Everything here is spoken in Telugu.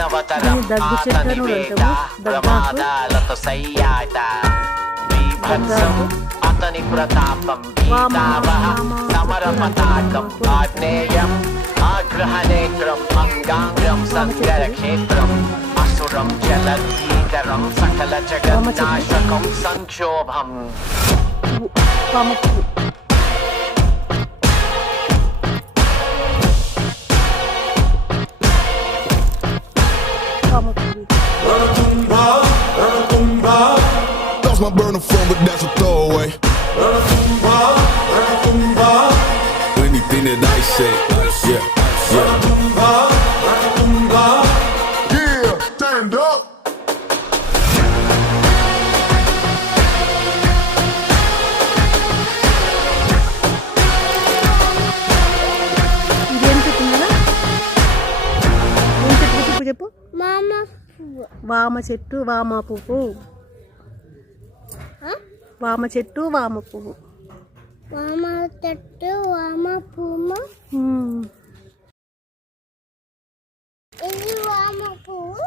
దగ్గు చెట్టు అని ప్రమాదాలతో సయ్యాట బీభత్సం అతని ప్రతాపం భీతావహ సమర పతాకం ఆగ్నేయం ఆగ్రహనేత్రం అంగాంగం సంగర క్షేత్రం అసురం జలధీకరం సకల జగన్నాశకం సంక్షోభం. Lost my burner phone, but that's a throwaway. Anything that I say, yeah, yeah. Yeah, stand up. చెప్పు. వామ చెట్టు వామ పువ్వు. వామ చెట్టు వామ పువ్వు. వామ చెట్టు వామ పువ్వు. ఇది వామ పువ్వు.